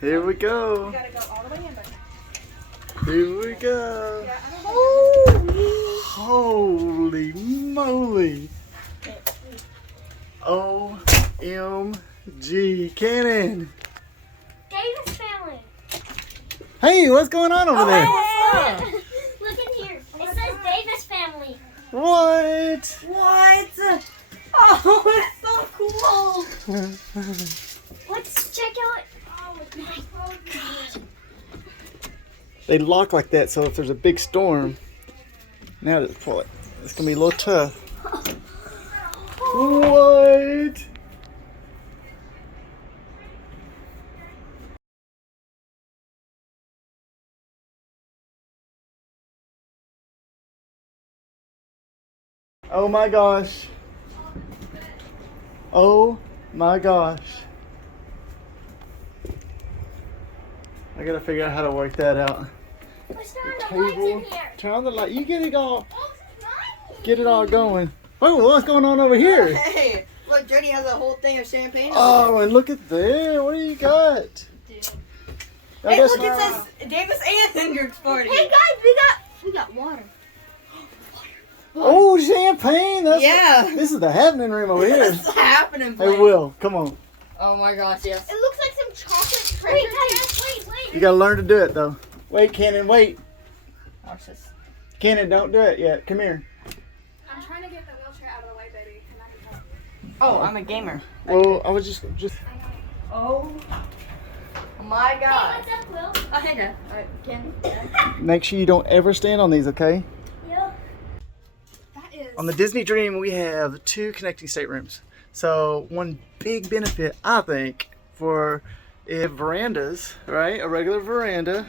Here we go. You gotta go all the way in, but Here we go. yeah, I don't think Holy moly. OMG. Cannon. Davis family. Hey, what's going on over there? Look in here. It says Davis family. What? What? Oh, it's so cool. Let's check out. Oh my god. They lock like that, so if there's a big storm, now just pull it. It's gonna be a little tough. What? Oh my gosh. Oh my gosh. I gotta figure out how to work that out. Let's turn the lights in here. Turn on the light. You get it all. Get it all going. Oh, what's going on over here? Hey, look, Jody has a whole thing of champagne. Oh, and look at there. What do you got? I Hey, guess- look, it says Davis and Hendrix party. Hey guys, we got water. Oh, champagne. That's Yeah. This is the happening room over here. What's happening, Hey, boy? Will, come on. Oh my gosh, yes. It looks like some chocolate treasure. Wait. You gotta learn to do it though. Wait, Cannon, wait. Watch this. Cannon, don't do it yet. Come here. I'm trying to get the wheelchair out of the way, baby. And I can help you. Oh, I'm a gamer. Well, I was just. Oh my Hey, god. what's up, Will? Oh, hey, Dad. Alright, Ken. Make sure you don't ever stand on these, okay? Yeah. That is. On the Disney Dream, we have 2 connecting staterooms. So one big benefit, I think, for verandas, right? A regular veranda,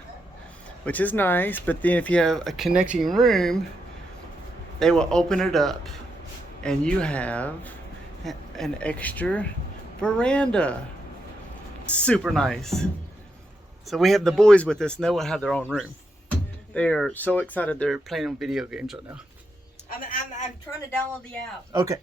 which is nice. But then if you have a connecting room, they will open it up, and you have an extra veranda. Super nice. So we have the boys with us, and they will have their own room. They are so excited. They're playing video games right now. I'm trying to download the app. Okay.